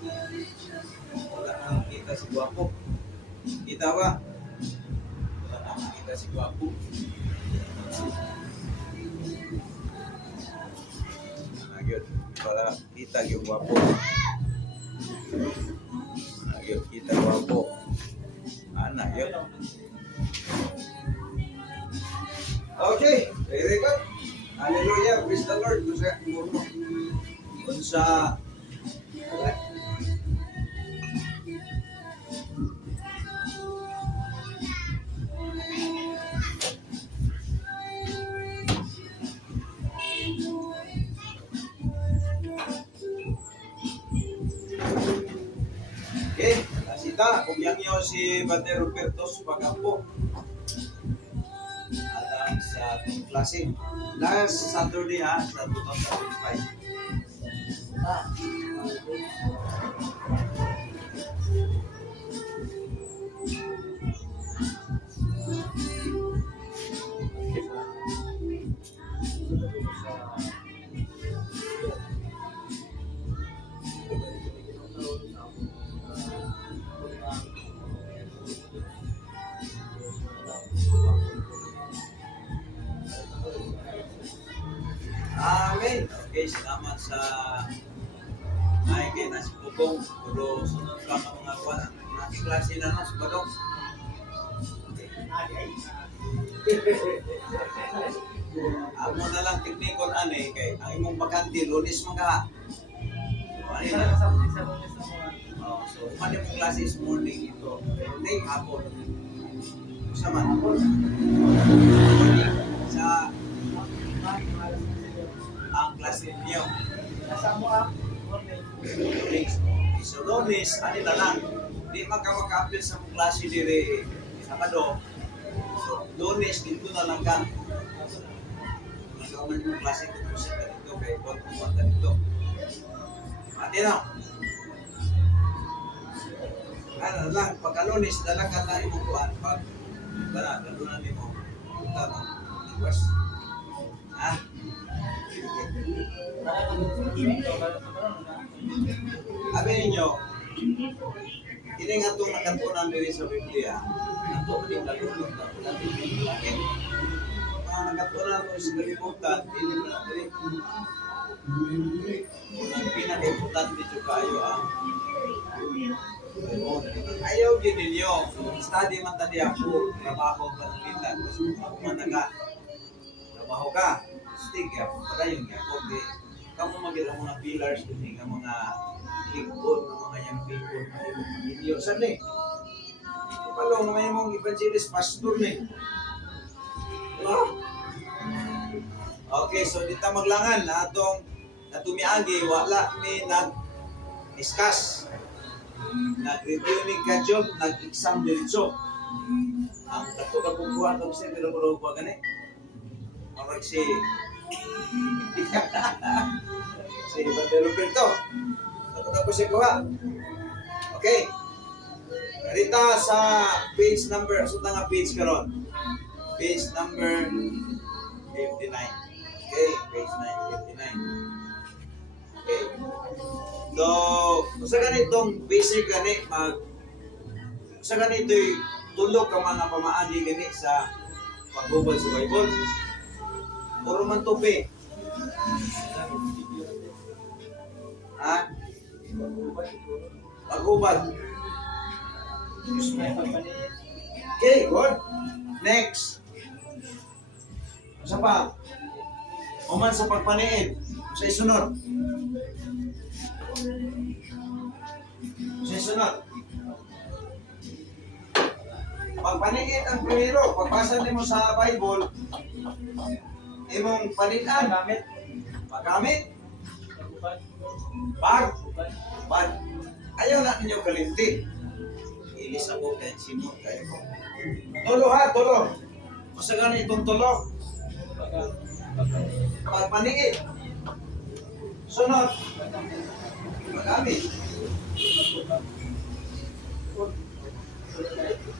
Wala nang kita si Guwapo. Kita ba? Wala nang kita si Guwapo. Nagyot. Wala kita yung Guwapo. Nagyot kita Guwapo. Anak yun. Okay, very good. Hallelujah, praise the Lord. Unsa okay, nasita, kubyang nyo si Bate Roberto sa Pagampo. Alam sa atong klase. Last Saturday sa 2025. Amen. Okay, salamat sa kay na si Pupong. Pero sunod ka ng mga kuwan. Ang klase na na sa Badong. Amo na lang teknikon ani kay ang imong bakante Lunes mga. Ano na sa Lunes na oh, so mali mo klase is morning ito. Day hapon. Sama hapon. Sa ang klase niyo. Kasama ang morning. So Lunes, ano na lang. Di magkawag-apil sa mong klase dire Sabado. So Lunes, dito na lang ka. Magawan mong klase dito sa ganito kay kontra dito. Mati na. Ano lang, pagka Lunes, dalagan na imong kuhan. Pag dalunan mo. Tama. Request. Ha? Abi ninyo, ini nga itong nakatunan diri sa Biblia, ito mo din kalulog na langit. Mga nakatunan mo sa kalimutan, hindi mo na diri. Ang pinaka-importante dito kayo ang ayaw din ninyo. Study man tadi ako, trabaho ka ng lintan. Ako man trabaho ka. Stig ya, padayon ya. Kundi, kamu magiging mga pillars din ng mga lingkod, ng mga yung lingkod, ng mga video. Saan eh? Ipalong naman yung evangelist pastor eh. Diba? Okay, so dito maglangan na itong natumiagi, wala ni nag-discuss. Nag-review ni Kajob, nag-exam diretso. Ang katuka pagkuhan ng siya, pero ko gani. Marag si Bate Roberto. Tapos siya kuha. Okay. Karita sa page number, so nga page karon. Page number 59. Okay, page 959. Okay. So, sa ganitong basic gani sa ganito'y tulog ka mga pamaagi gani sa pagbubal sa Bible. Puro man tupi. Ha? Pagbubal. Okay, good. Next. Isa pa. Uman sa pagpaniid. Sa isunod. Sa isunod. Pagpaniid ang primero. Pagbasa mo sa Bible, imong panitan. Magamit. Bag. Ayaw na ninyo kalinti. Ilis ako kahit simot kayo ko. Tulo ha, tulo. Masagan itong tulo. Pagpaniid. Sunod. Magamit.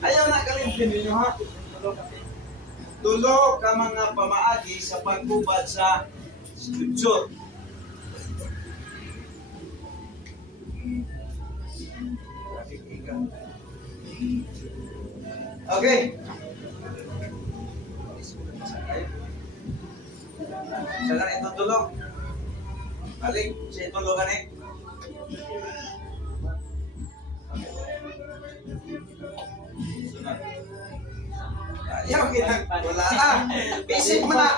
Ayaw na kalimtin ninyo ha. Tulo ka mga pamaagi sa pagbubad sa scripture. Okay. Sa ganito tulog. Balik, siya tulog ganit. Sunod. Ayaw kita. Wala na. Basic mo na.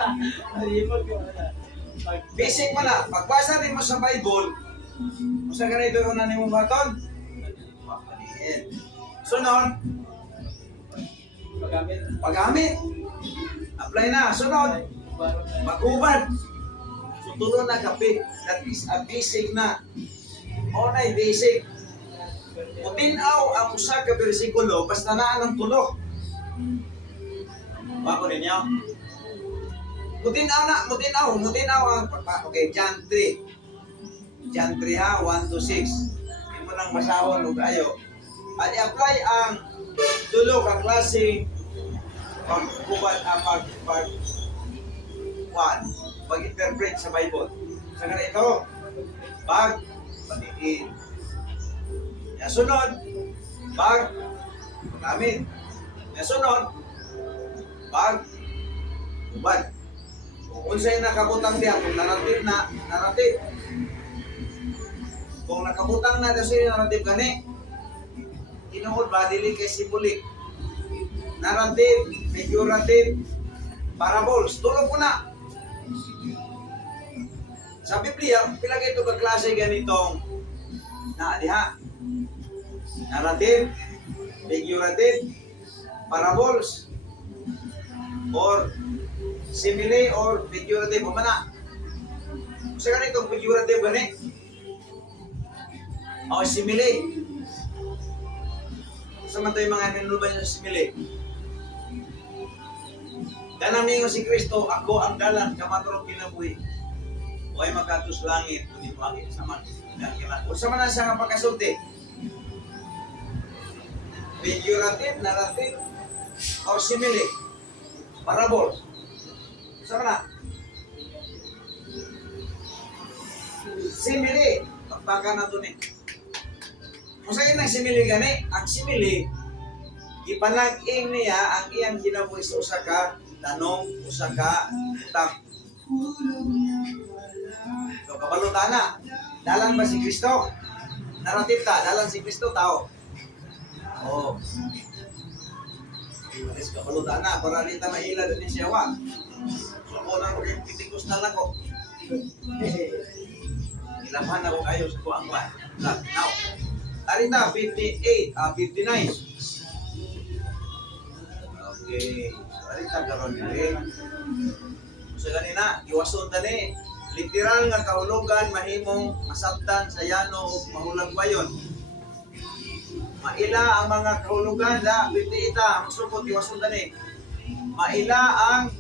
Basic mo na. Pagbasa din mo sa Bible, sa ganito yung una ni mong baton, mapaliin. Sunod. Paggamit. Apply na. Sunod. Magubad. Sunod na kape. That is a basic na. O na basic. Mutinaw ang usa ka bersikulo basta naa ng tulo. Bako ninyo. Mutinaw ang okay, John 3. John 3 ha, 1 to 6. Hindi mo nang masahon o kayo. At i-apply ang tulo ka klase pagkubad ang pag 1. Pag-interpret sa Bible. Sa ganito, pag-paliin. Yung sunod, pag-gamit. Yung sunod, pag-ubad. Kung sa'yo nakabutang diya, kung narrative. Kung nakabutang na daw sa'yo narrative gani, tinuod ba, dili kay simbolic. Narrative, figurative, parables. Tulog ko na. Sa Biblia, pila kayo ito kaklase ganitong diha. Narrative, figurative, parables, or simile or figurative mana. Sa ganitong figurative gani o simile. Sa man tayo mga ninuban sa simile. Kanang ningon si Kristo, ako ang dalan kamaturong kinabuhi. Huwag makatus langit, kundi pangit sa man. Kung sa man na siya nga pagkasulti, figurative, narrative, or simile, parable. Sa man na? Simile, pagpaka na ito ni. Kung sa'yo ng simile gani, ang simile, ipanag-ing niya ang iyang kinabuhi sa usa ka tanong, usa ka utang. So, kabalutan na. Dalan ba si Kristo? Narrative ta, dalan si Kristo, tao. Oo. Alis kabalutan na, para dito maila doon siya wa. So, ako na rin yung pitikos na lang ko. Ilaman ako kayo sa kuwang kwan. Now, tarita, 59. Okay. Tarita, karon din. So, ganina, iwason tani. Literal nga kahulugan mahimong masabtan sa yano o mahulag bayon. Maila ang mga kahulugan da biti ita magsugod iwason tani. Maila ang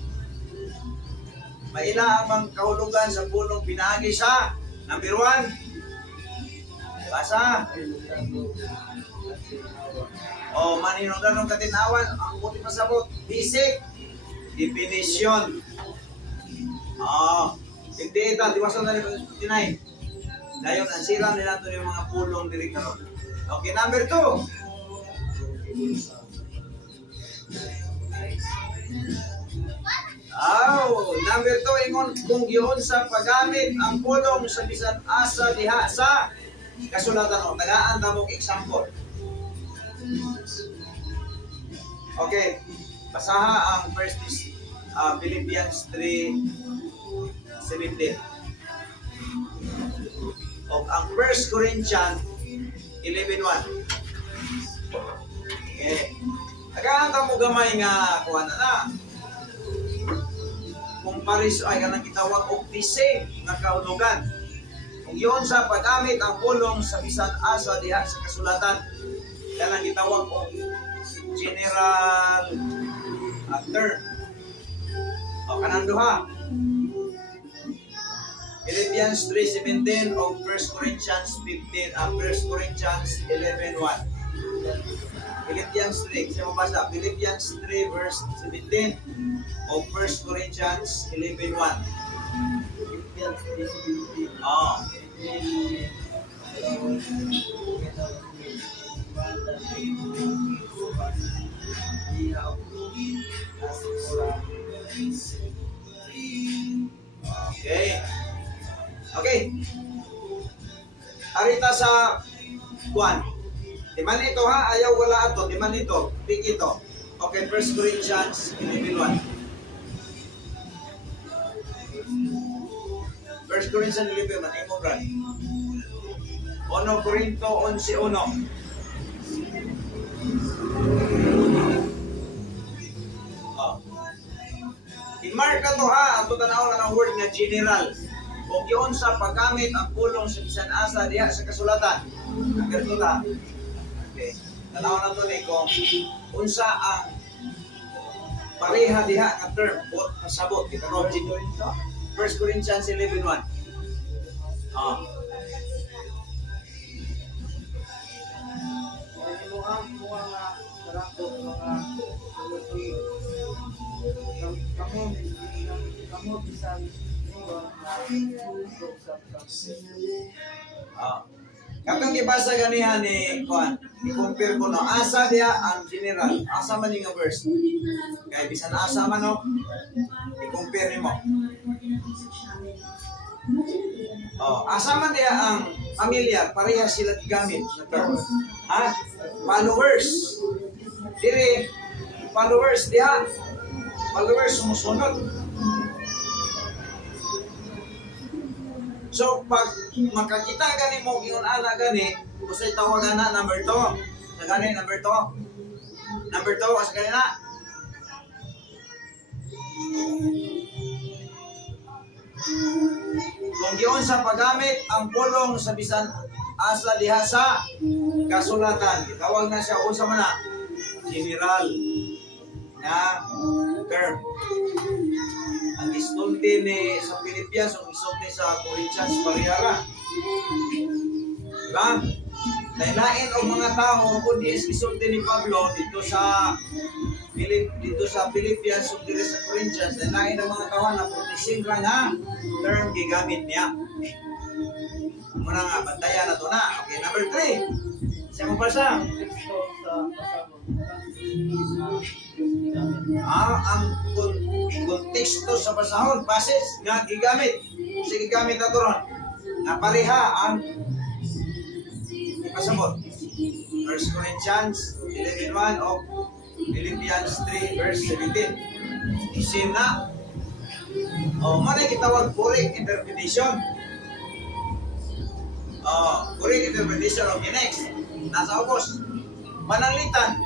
mga kahulugan sa punong pinaagi sa number 1. Basa. O maninungdan ng katinawan ang buti pasabot. Basic definition. Hindi ito, diwasan na rin 59. Dayon, ang silang nila ito yung mga pulong diri karon. Okay, number 2. Number 2, ingon kung giyon sa paggamit ang pulong sa bisan asa diha sa kasulatan o tagaan ta mong example. Okay, basaha ang first Philippians 3:17. O ang 1 Corinthians 11:1. Okay. Tagaan mo gamay nga kuha na. Kung paris ay kanang gitawag og the same nga kahulugan. Kung yun sa paggamit ang pulong sa bisan asa diha sa kasulatan, kanang gitawag og general term. O kanang duha. Philippians 3:17 o 1 Corinthians 15 1 Corinthians 11:1. Philippians 3, kasi mabasa, Philippians 3 verse 17 o 1 Corinthians 11:1. Philippians 3:17. Arita sa kuan. Di man ito ha, ayaw wala ato, di man ito, pick ito. Okay, 1 Corinthians 11:1. 1 Corinthians 11, manimo brad. 1 Corinto 11:1. Oh. I-mark na to ha, ato tanaw na ng word nga general. Kung yun sa paggamit ang pulong sa bisan asa diha sa kasulatan. Ang bertuta. Okay. Tanaw na to ni kung unsa ang pareha diha nga term, bot pasabot kita object. 1 Corinthians 11:1. Ah. Katong gibasa ganihan ni kuan, i-compare ko no, asa diha ang general, asa man nga verse. Kay bisan asa man no, i-compare nimo. Oh, asa man diha ang pamilya, pareha sila gigamit na term. Ha? Followers. Dire followers diha. Followers sumusunod. So, pag makakita gani mo, yung ana gani, usay tawagan na number 2. Sa gani, number 2. Number 2, asa gani na? Kung yun sa paggamit, ang pulong sa bisan asa diha sa kasulatan. Itawag na siya, unsa man na? General na term. Ang isulti ni sa Pilipinas, ang isulti sa Corinthians, parihara. Diba? Lain-lain o mga tao, kundi isulti ni Pablo dito sa Pilipinas, o dito sa Corinthians, lain-lain ang mga tao na protesin lang ha, term gigamit niya. Muna nga, bantayan na ito na. Okay, number 3. Siya mo basa? Ang konteksto sa basahon, basis nga gigamit. Sige gamit na ron. Na pareha ang ipasabot. 1 Corinthians 11:1 o Philippians 3 verse 17. Isim na. O, manay kitawag correct interpretation. Correct interpretation. Okay, next. Nasa ubos. Mananglitan.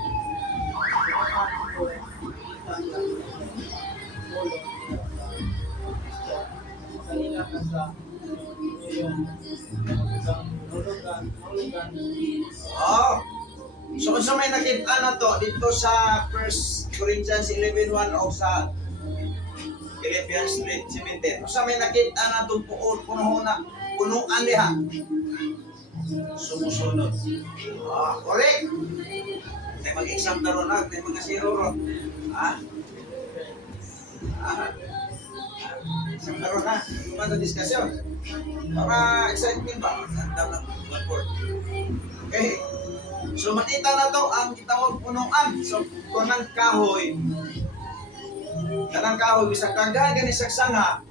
So kung sa may nakita na to dito sa 1 Corinthians 11:1 o sa Philippians 3:17. Kung sa may nakita na itong punuan diha, sumusunod. Correct. Tayo mag-exam na ron, tayo mga zero ron. Exam na ron ha. Kumanda diskusyon. Para excitement ba? Ganda ng blackboard. Okay. So makita na to ang gitawag punuan. So kanang kahoy, bisang kaghan gani sagsanga.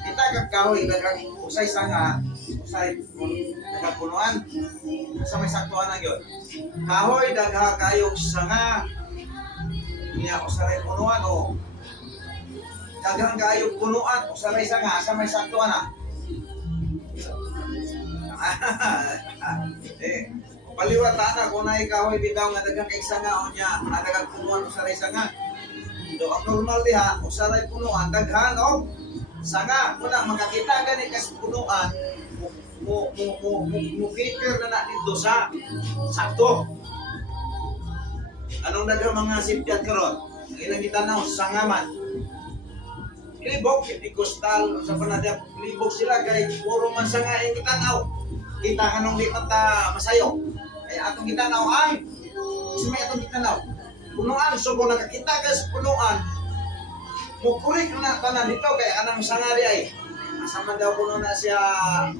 Kita kag kahoy daghang usay sanga, usay nagpunuan. Sa may saktuan ang yun. Kahoy dagha kayog sanga. Niya usaray punuan o daghang kayog punuan usaray sanga sa may saktuan na. Paliwat na kung na ikaw ay bitaw nga dagang kaisa nga o niya dagang punuan o saray sanga. So ang normal diha o saray punuan daghan o sanga. Muna makakita gani kas punuan cater na dito sa sakto. Anong dagang mga sipyat karon? Ang ilang gitanaw sanga man. Libog, hindi kustal sa panadya libog sila kay puro man sanga ang gitanaw. Kita anong di mata masayo. Kaya atong gitanaw ay may atong gitanaw. Punuan, so kung nakakita ka sa punuan, mukurik na tanan dito kaya anang sangari ay masama daw puno na siya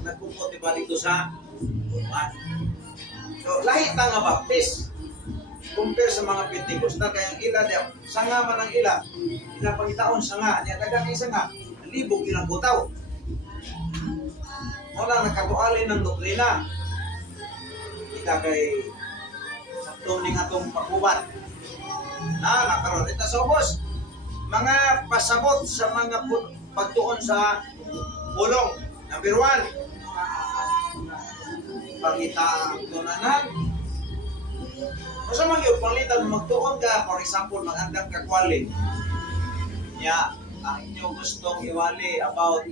nagpupot diba dito sa punuan. So lahi ta nga baptist compare sa mga Pentecostal kaya ang ila diya sanga man ang ila pangitaon sanga niya dagang sanga libog ilang butaw. Muna nakatualin ng doktrina. Kita kay saktong ning atong pakubat. Nakaroon. Ito sa ubos. Mga pasabot sa mga pagtuon sa pulong. Number 1. Pangita ang tunanan. Kung sa mga palitan magtuon ka, for example, mag-andang kakwali. Ang inyo gustong iwali about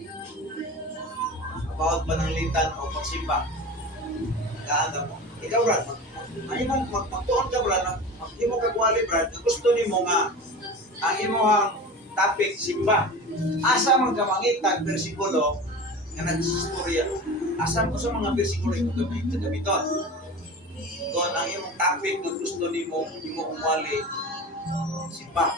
pananglitan o pagsimba. Kaanda mo. Ikaw, Brad, magtuon ka, Brad, mag-imo kakwali, Brad, gusto ni mo nga ang imong topic simba. Asa man ka mangitag bersikulo nga nagsistorya. Asa mo sa mga bersikulo imong gamiton. Kung ang imong topic nga gusto nimo umwali simba.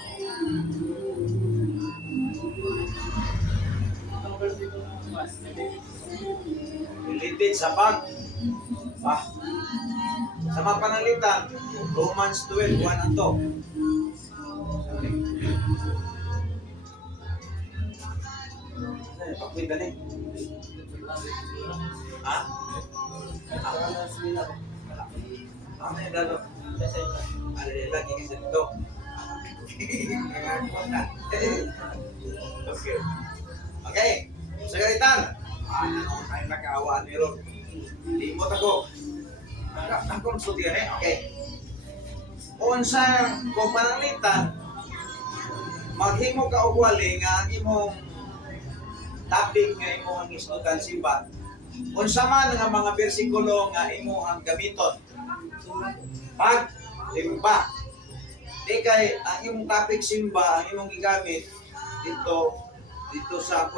Related sa sa mga panalitan, Romans 12, 1 and 2. Pakita ni. Ha? Ano yung dalo? Ano yung lagi kasi dito? Okay. Sagalitan. Ano tayo nakaawaan ni Ron? Limot ako. Nakakonsulti yan eh. Okay. Kung sa pananglitan, maghimo ka ugwali nga ang imong topic nga imong isnutan simba. Unsa man nga mga bersikulo nga imo ang gamiton. Pag simba. Di kay ang imong topic simba, ang imong gigamit dito sa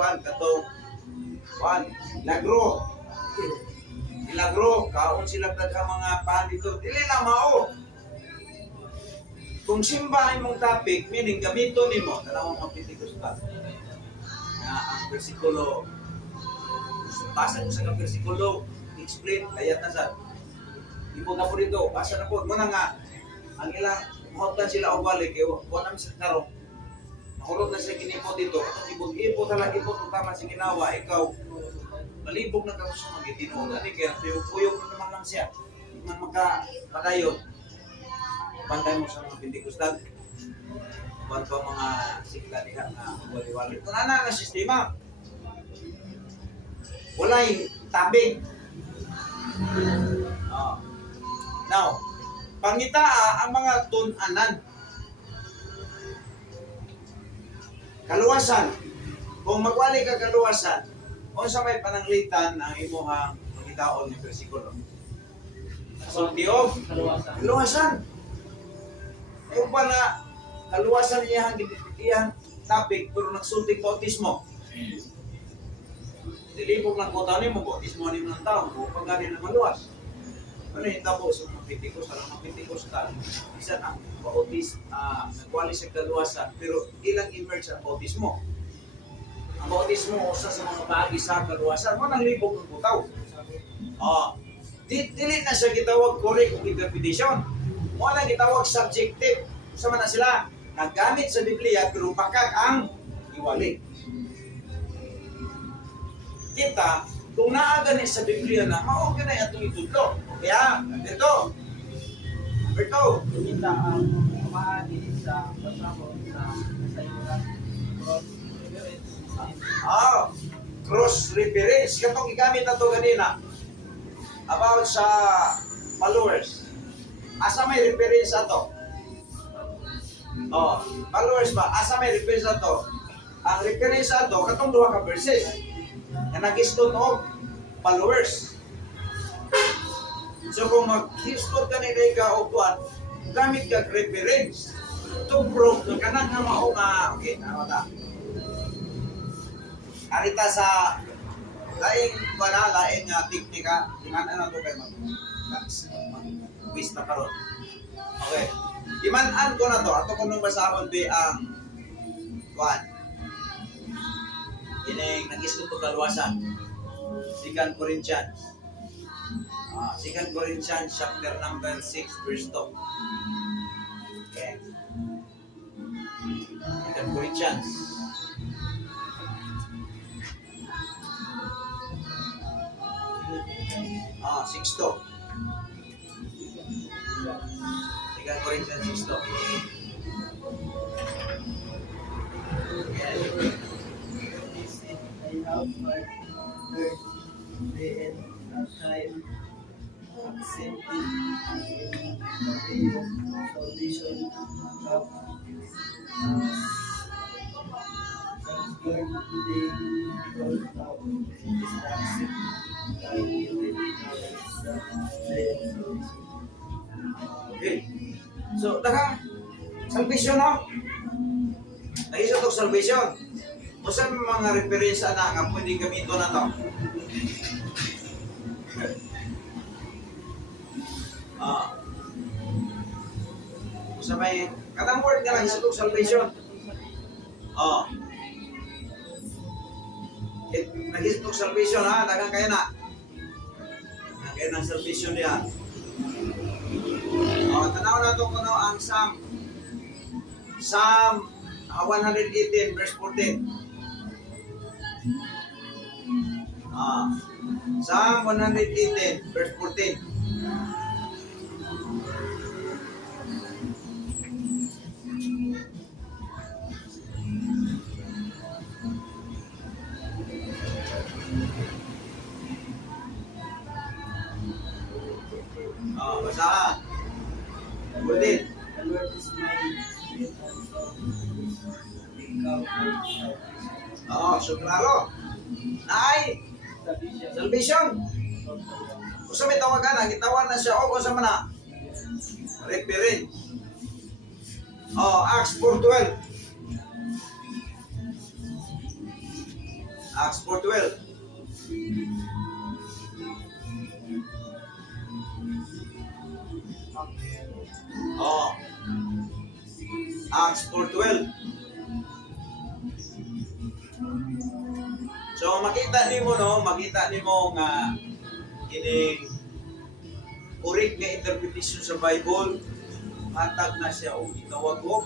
Milagro, kaon sila daghang mga pan dito. Dili na mao. Kung simba imong topic, meaning gamiton nimo tanawang mga Pentecostal. Na ang bersikulo basa ko sa bersikulo, explain ayat na sa ibo na po dito, basa na po muna nga ang ilang mahutan sila ugwali kay wala sa tarong. Mahulog na siya kinipot dito. Ibog-ibog talaga ibog kung tama si ginawa. Ikaw, malibog na kaso sa mga itinuod. Ano kaya, tuyog na naman lang siya. Man magkadayon. Pantay mo sa mga Pentecostal. Buwan pa mga sigla niya na wali-wali. Kung ano na sistema, wala yung tabing. Now, pangitaa ang mga tunanan. Kaluwasan. Kung magwali ka kaluwasan, kung sa may pananglitan ang imuhang pangitaon ng bersikulo. Sultiog, kaluwasan. Kung pa na kaluwasan iyang topic, pero nagsulting bautismo. Dilibog ng kotaw mo, bautismo ni mga tao, kung pagkari na maluwas. Ano yung tabo sa mga Pentecostal? Ang mga Pentecostal, isa ang nagwali sa kaluwasan, pero ilang emerge ang bautismo. Ang bautismo, usa sa mga bahagi sa kaluwasan, mo nang libog ng butaw. Dili na siya gitawag correct o interpretation. Mo nang gitawag subjective. Sama na sila, naggamit sa Biblia, pero bakag ang iwali. Kita, kung naaga na sa Biblia na, maoga na itong itudlo. Kaya, ito. Kita ang kumahagi sa pasabot na sayuran Cross reference. Katong igamit na ito ganina. About sa followers. Asa may reference ato? Followers ba? Asa may reference ato? Ang reference ato, katong duha ka verses. Na nag-istot og followers. So kung mag-istot ka nila ka o kuwan, gamit ka reference to prove na kanang nga mao nga, okay, ano ta? Arita sa laing teknika, imanan na ito kayo mag-quiz na karon. Okay. Imanan ko na to. Ato ko nung basahon di ang kuwan. Ining nag-istot ko kaluwasan. 2 Corinthians. 2 Corinthians chapter number 6 verse 2. Okay. 2 Corinthians. 6:2. 2 Corinthians 6:2. Yes. I have heard then a time accepted in the way of salvation of transferred today because now is accepted by even the day of salvation. Okay. So, salvation, no? Naisot og salvation. Usa mga reference ana nga pwede gamito na to. Usa may katang word nga lang isot og salvation. Nagisot og salvation ha, daghang kaya na. Daghang kaya ng salvation diha. Tanaw na to kuno ang Psalm 118 verse 14. Psalm 118 verse 14. Basa. 14. The Lord is my strength and song, ikaw ay salvation. So klaro. Nay, salvation. Kung sa may tawagan na, gitawag na siya, o kung sa mana, reference. Acts 4:12. Acts 4:12. Acts 4:12. So makita nimo nga kining correct nga interpretation sa Bible, matag na siya og gitawag og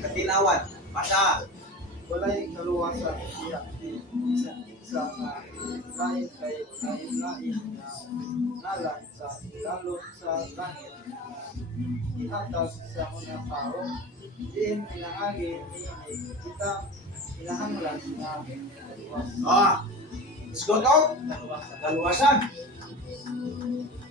katinawan. Basa. Walay kaluwasan iya sa lain kay lain na ngalan sa lalong sa langit ihatag sa mga tao din pinangagi ni kita pinahanglan nga kaluwasan. Let's go to. Kaluwasan.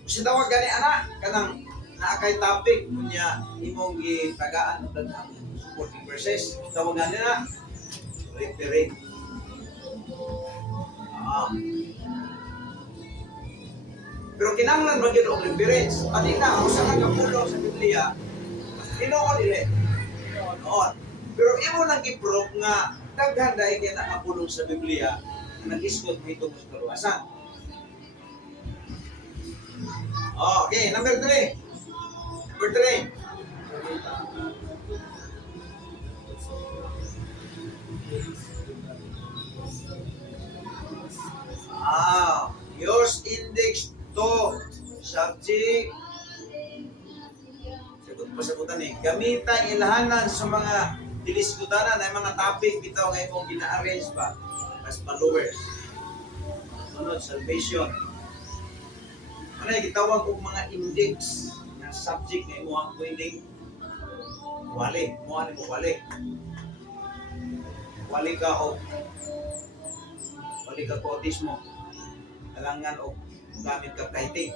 Kasi tawag gani ana kanang naakay topic kunya imong gitagaan og daghang supporting verses. Tawag gani na referring. Pero kinahanglan ba gyud og reference? Pati na usa ka kapulong sa Biblia. Tinuod dili. Noon. Pero imo nang gi-prove nga daghan dahil kay nakapulong sa Biblia na nag-isgot mo itong sa kaluwasan. Okay, number 3. Number 3. Use index to subject. Sagot eh. Gamitan ilhanan sa mga dilisgutanan ay mga topic bitaw nga imong gina-arrange ba as followers. Sunod, salvation. Ano yung gitawag og mga index na subject na imo ang pwedeng wali. Wali ka autismo. Alangan o gamit ka writing.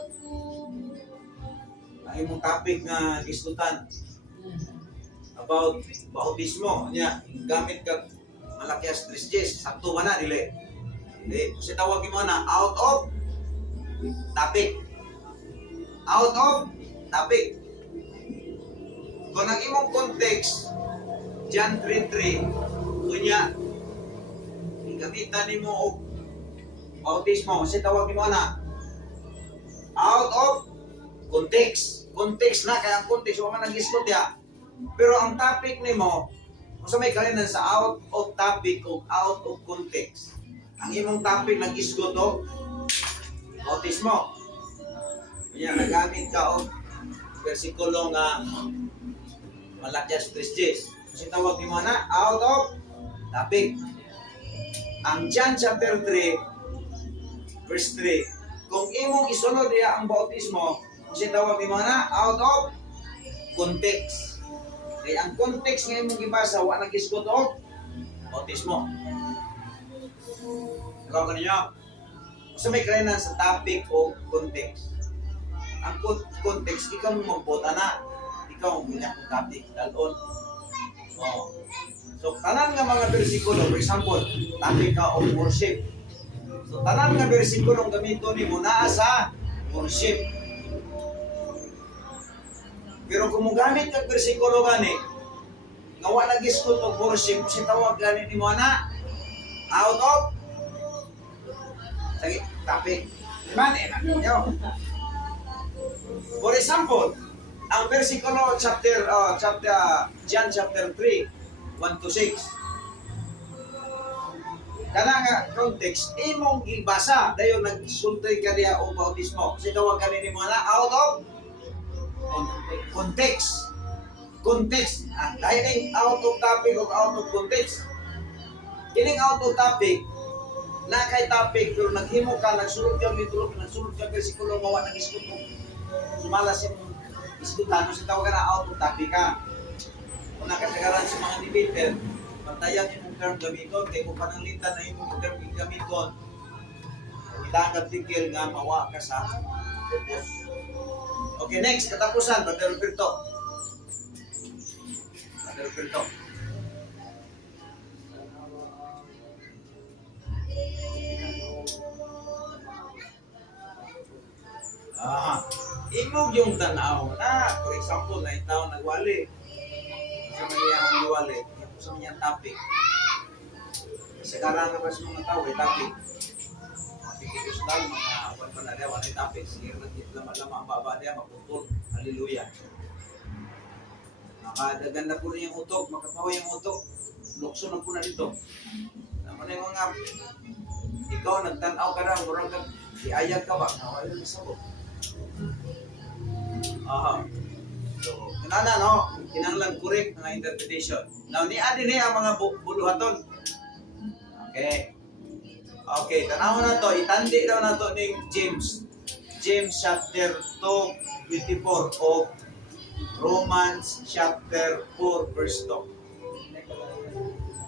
Ang imong topic nga diskutan about autismo niya gamit ka malaki as stress gist sakto man na dili. Kasi tawag mo na out of topic. Kung ang imong context John 3:3 kunya gamitan nimo og autismo kasi tawag mo na out of context na kaya ang context wala man nag-isgot ya pero ang topic nimo kung may kalinan sa out of topic o out of context ang imong topic nag-isgot og autismo kaya nagamit ka og versikulo nga malaki as stress gist kasi tawag mo na out of topic. Ang John chapter 3 Verse 3. Kung imong isunod diha ang bautismo, kasi tawag mo na out of context. Kaya ang context nga imong gibasa wa nagisgot og bautismo. Ikaw kanino? So may kailangan sa topic o context. Ang context, ikaw mo magbota na. Ikaw ang ganyan kong topic. Dalon. Oh. So, tanan nga mga bersikulo, for example, topic ka of worship. So, tanan nga bersikulo ang gamito ni mo naa sa worship. Pero kung mo gamit ang bersikulo gani, nga wala gisgot og worship, kasi tawag gani ni mo na out of sige, topic. Man, ninyo. For example, ang bersikulo John chapter 3, 1 to 6. Kana nga context, imong gibasa dayon nagsultoy ka diha og bautismo. Kasi tawag kani nimo na out of context. Context. Dahil ning out of topic o out of context. Kining out of topic, na kay topic pero naghimo ka, nagsulod ka mitulog, nagsulod ka bersikulo nga wa nag-isgot mo. Sumalas yung isgutan mo sa tawag na out of topic ka. Kung nakasagaran sa mga debater, pantayan yung term gamiton, kaya kung pananglitan na yung term gamiton, ilang article nga mawa ka sa purpose. Okay, next, katapusan, Brother Roberto. Brother Roberto. Imog yung tanaw na, for example, na itaw nagwali. Sa mayang liwali, sa mayang topic. Kasi karang naman sa mga tao, ay topic. Mga pikikistal, mga awan pa na rin, wala yung topic. Sige, lama-lama ang baba niya, maputol. Hallelujah. Nakadagan na po na yung utok, makapawa yung utok. Lukso na po na dito. Naman yung mga, ikaw nagtanaw ka na, murang ka, iayag ka ba? Nawala na sabot. Aha. So, kinana no, kinahanglan correct nga interpretation. Now ni adi ni ang mga buluhaton. Okay. Okay, tanawon na to, itandi daw na to ning James. James chapter 2:24 o Romans chapter 4 verse 2.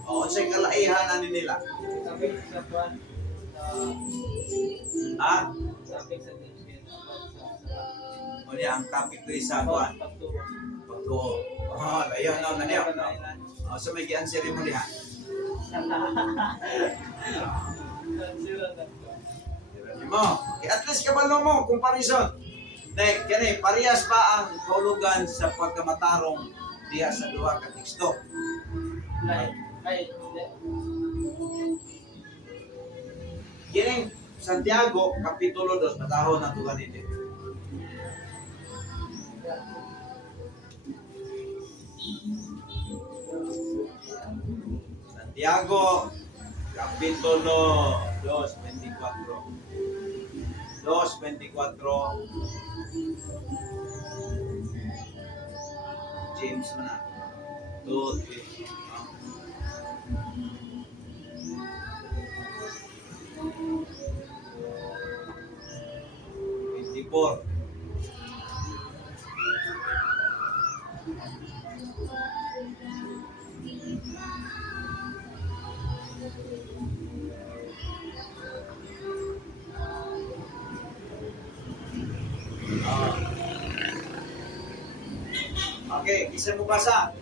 O unsay kalaihan ani nila? Sabi sa buwan, sabi sa O niya ang topic ko sa buwan. Pagtuo. Oh, layo na niya. Oh, so may gi-answer mo niya. Mo, at least kabalo mo comparison. Like kani parehas pa ang kahulugan sa pagkamatarong diha sa duha ka teksto. Kining Santiago kapitulo 2 patahon na tugan ito. Santiago kapitulo 2:24. 2:24. James mana? 2:24. Okay, bisa mo basa.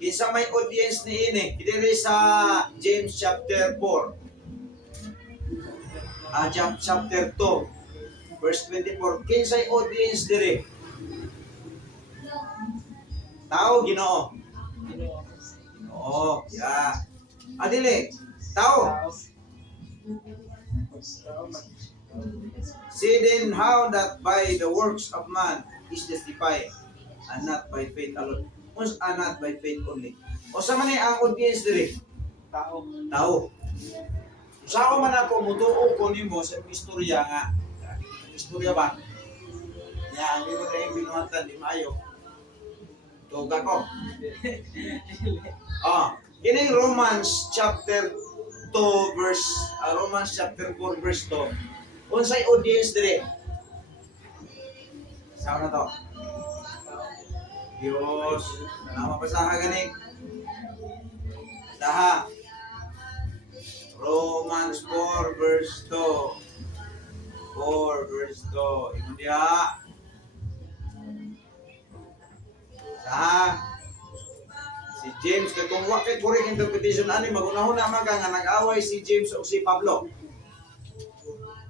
Isa may audience ni ini, diri sa James chapter 4. Chapter 2 verse 24. Kinsay audience diri? Tao Ginoo. Ginoo, ya. Adili, tao. See then how that by the works of man is justified, and not by faith alone. And not by faith only. O sa man ang audience diri? Tao. Tao. Sa ako man ako mutuo ko nimo sa istorya nga. Istorya ba? Ya, ang imo kay binuhatan di maayo. Tuga ko. Kining Romans chapter 2 verse Romans chapter 4 verse 2. Unsay audience dire? Saan na to? Diyos. Nama basaha gani. Daha. Romans 4 verse 2. 4 verse 2. Ingon diha. Daha. Si James kay kung wa kay correct interpretation ani magunahon na man ka nga nag-away si James o si Pablo.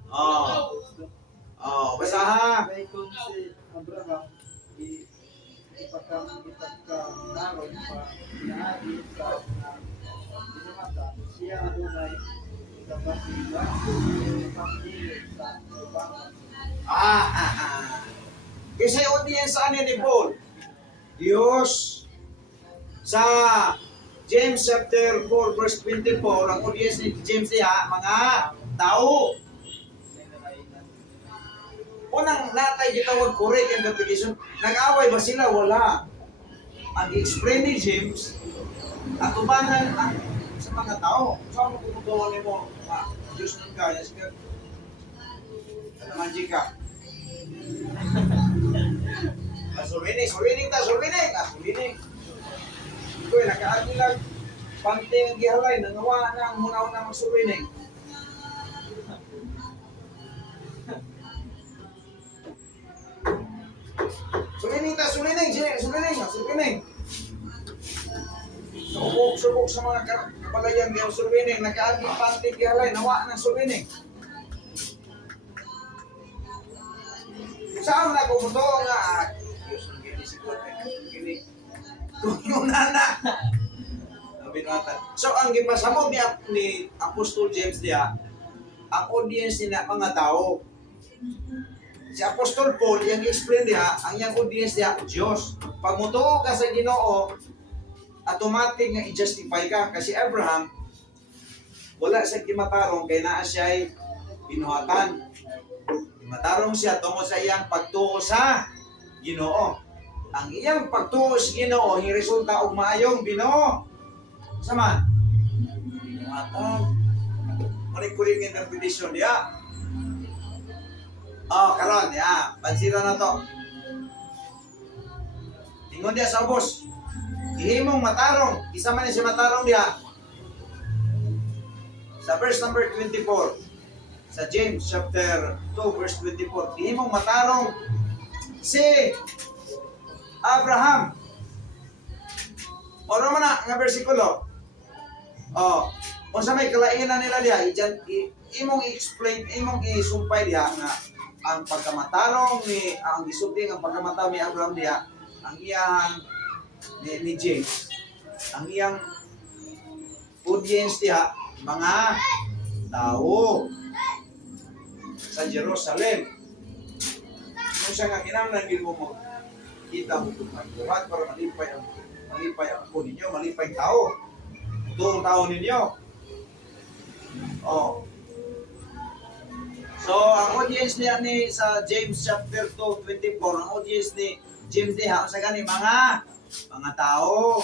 Oh. Oh, basaha. Kaya kung si Abraham, ipagka-naroon pa, inaagi sa binamata, siya adunay sa basila, pagpili sa lubangan. Kasi audience ani ni Paul. Diyos sa James chapter 4 verse 24, ang audience ni James niya, mga tao. Unang natay gitawag correct interpretation, nag-away ba sila? Wala. Ang explain ni James, at ubanan sa mga tao. Saan mo kumutuwa ni mo? Diyos ng kaya. Sige. Naman, Jika. Sulining. Ito nakaagi lang. Panting ang gihalay, nangawa na ang muna-una magsulining. Sulining. Subok sa mga kapalayan ng sulining, nakaagi panting gihalay, nawa ng sulining. Saan na kumuto nga? Diyos ng ginisigod, gini. Kung yung nana. So, ang gipasabot ni Apostol James diya, ang audience niya mga tao. Si Apostol Paul, yung explain diya, ang yung audience diya, Diyos. Pag mutuo ka sa Ginoo, automatic nga i-justify ka. Kasi Abraham, wala sa kimatarong, kaya naa siya'y binuhatan. Kimatarong siya tungkol sa iyang pagtuo sa Ginoo. Ang iyang pagtuo sa Ginoo, yung resulta og maayong Ginoo. Sama? Binuhatan. Marik-kurik yung interpretation diya. Karon, pansira na to. Ingon diya sa ubos. Ihimong matarong, isa man si matarong diya. Sa verse number 24, sa James chapter 2 verse 24, ihimong matarong si Abraham. Oro man na nga bersikulo. Kung sa may kalainan nila diya, imong i-explain, imong isumpay diya nga ang pagkamatarong ni ang gisubing ang pagkamatarong ni Abraham diya, ang iyang ni James, ang iyang audience diya, mga tao sa Jerusalem. Kung siya nga kinahanglan gid mo kita mo magbuhat para malipay ang ako ninyo, malipay tao. Tuong tao ninyo. So, ang audience niya ni sa James chapter 2:24, ang audience ni James diha sa gani mga tao.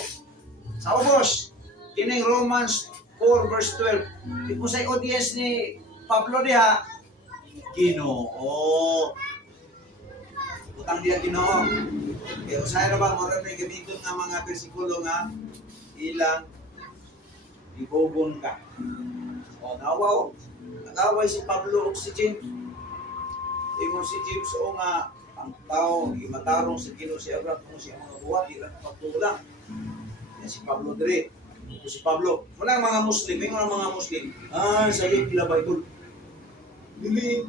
Sa ubos, kining Romans 4 verse 12. Ito sa audience ni Pablo diha, Ginoo. Utang diha Ginoo. Kaya usahay na ba, mura may gamiton nga mga bersikulo nga ilang ibogon ka. Nawaw. Nag-away si Pablo o si James. Ingon si James o nga ang tao imatarong sa Ginoo si Abraham kung siya mga buhat ilang pagtulang. Yan si Pablo dire. Si Pablo. Muna mga Muslim, yung mga Muslim. Sayop nila Bible.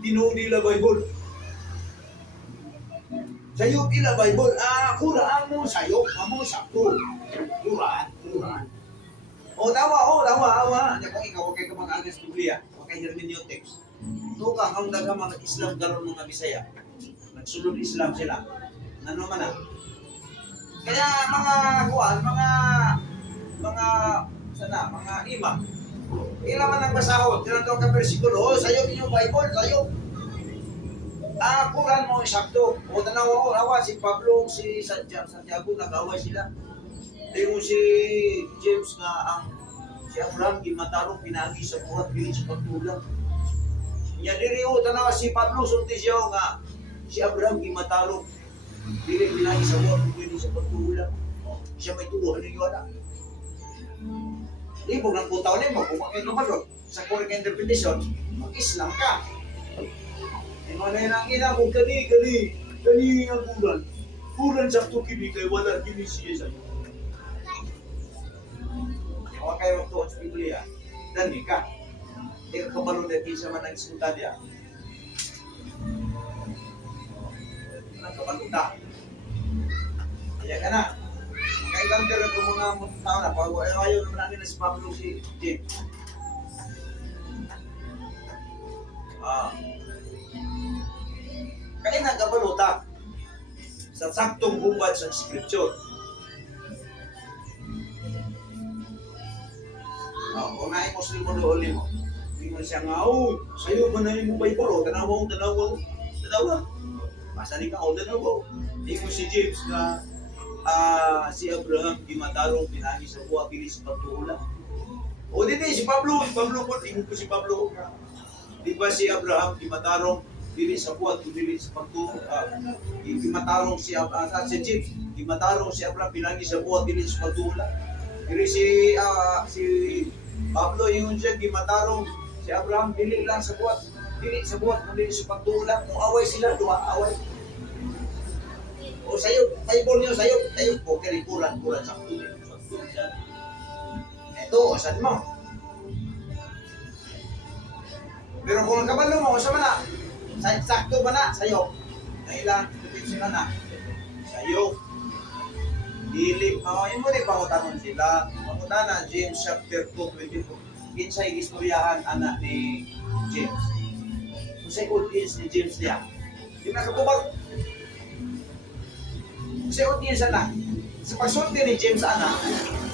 Tinuong nila Bible. Sayop nila Bible. Kuraan mo sayop. Amo sakto. Kuraan. Tawa. Kung ikaw, kay ka mag-agas Biblia, kay hermeneutics. Ito ka, ang daga mga Islam karon mga Bisaya. Nagsulod Islam sila. Ano man na. Kaya mga imam. Ilan man ang basahon, tinatawag ka bersikulo, sayo ninyo Bible, sayo. Kuran mo isakto. O tanawa si Pablo, si Santiago, nag-away sila. Tingnan si James nga ang Si Abraham gimatarong pinagi sa buhat dili sa pagtulang. Nya diri o tanawa si Pablo sulti siya nga si Abraham gimatarong dili pinagi sa buhat dili sa pagtulang. Siya may tuwa ni wala. Di mo nang butaw ni mo kung bakit naman sa correct interpretation, mag-Islam ka. Ano na ang ina kung kani ang bulan. Bulan sa kini kay wala kini siya sa iyo. Huwag kayo magtuon sa Biblia. Dani ka. Hindi ka kabalong na isa man ang isunta niya. Ang kabalong na. Kaya ka na. Kailang ka rin kung mga tao na. Pag ayaw naman namin na si Pablo si Jim. Kaya na kabaluta sa saktong hubad sa scripture. Kung na yung Muslim mo doon mo, hindi mo siya nga, sa'yo ba na yung Bible? Tanawa. Masali ka, tanawa. Hindi mo si James na si Abraham di matarong pinagi sa buha, bilis sa pagtuulan. O di si Pablo po, hindi ko si Pablo. Di ba si Abraham di matarong bilis sa buha, bilis sa pagtuulan. Di matarong si James, di matarong si Abraham pinagi sa buha, bilis sa pagtuulan. Pero si Pablo yung siya, gimatarong si Abraham, dili lang sa buhat, dili sa pagtulak, kung away sila, away. O sayo, Bible niyo, sayo, okay, kuran sa pagtulak. Ito, asan mo? Pero kung kabalo mo, sa mana, sakto ba na, sayo, nailang, sila na, sayo, dili, yun mo rin pangutanon sila. Pangutanan, James chapter 2:22. Kinsay istoryahan anak ni James. Kinsay audience ni James niya. Yung nakatubag. Kinsay audience anak. Sa pagsulti ni James anak,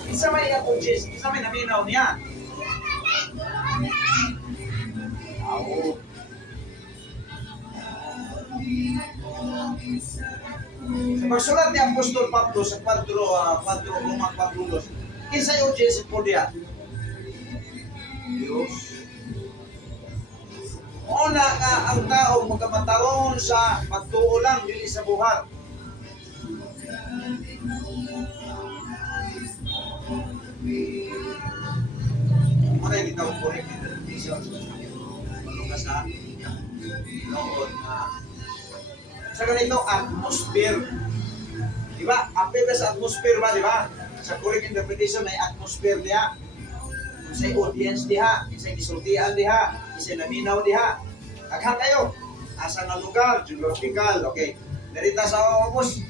isa may audience, isa may naminaw niya. Oo. Sa pagsulat ni Apostol Pablo sa 4 Romang 4:2, kinsay audience po diya? Diyos. Una nga ang tao magkamataron sa pagtuo lang, dili sa buhat. Ano yung gitawag correct interpretation? Malukasan. Noon na sa ganito, atmosphere. Di ba? Apela sa atmosphere ba, di ba? Sa correct interpretation, may atmosphere diha. Isa'y audience diha, isa'y isultian diha, isa'y naminaw diha. Aghang kayo. Asa nga lugar, geographical, okay. Narita sa Opus.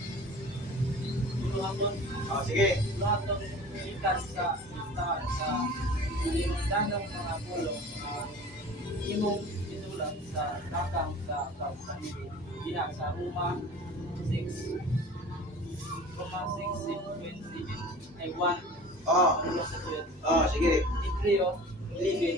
Sige. Lahat ng ikan sa danang mga pulong imong isulat sa dakang sa pagpahili. Dina sa Roma 6, Roma 6:27 ay 1. Sige. Hebreo 11:1.